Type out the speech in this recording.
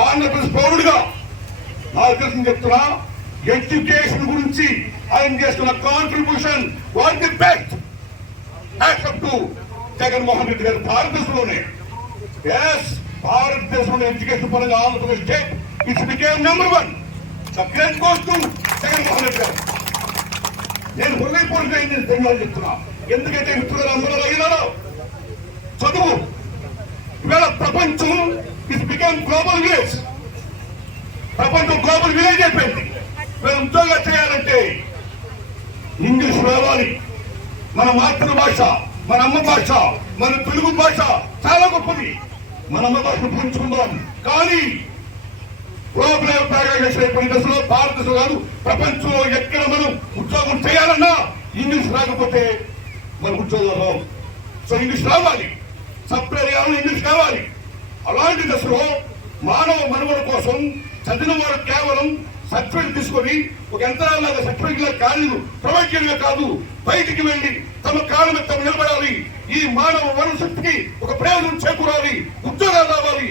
ఆంధ్రప్రదేశ్ పౌరుడిగా నాకు తెలిసిన చెప్తున్నా, ఎడ్యుకేషన్ గురించి ఆయన చేస్తున్న contribution what the best accept to Jaganmohan Reddy గారు. భారతదేశంలోనే భారతదేశంలో ఎడ్యుకేషన్ పరంగా Andhra Pradesh state it's became #1. The great goes to Jaganmohan Reddy గారు. నేను హృదయపూర్వకంగా ధన్యవాదాలు చెప్తున్నా. ఎందుకంటే మిత్రులు అందరూ అయినారో చదువు ఇవాళ ప్రపంచం ఇట్ బికేమ్ గ్లోబల్ విలేజ్. ప్రపంచం గ్లోబల్ విలేజ్ అయిపోయింది. మేము ఉద్యోగాలు చేయాలంటే ఇంగ్లీష్ రావాలి. మన మాతృభాష, మన అమ్మ భాష, మన తెలుగు భాష చాలా గొప్పది. మన అమ్మ భాషను పూజించుకుందాం. కానీ గ్లోబల్ ఆర్గనైజేషన్ అయిపోయిన దశలో భారతదేశం కాదు ప్రపంచంలో ఎక్కడ మనం ఉద్యోగం చేయాలన్నా ఇంగ్లీష్ రాకపోతే మన ఉద్యోగం రావు. సో ఇంగ్లీష్ రావాలి, సాఫ్ట్వేర్ కావాలి, ఇంగ్లీష్ కావాలి. అలాంటి దశలో మానవ మనుగడ కోసం చదివిన వారు కేవలం సర్టిఫికేట్ తీసుకొని ఒక యంత్రాలాగా సర్టిఫికేట్ కాదు, ప్రొవైడ్ కాదు, బయటికి వెళ్లి తమ కాళ్ళ మీద తమ నిలబడాలి. ఈ మానవ వనశక్తికి ఒక ప్రయోజనం చేకూరాలి, ఉద్యోగాలు రావాలి.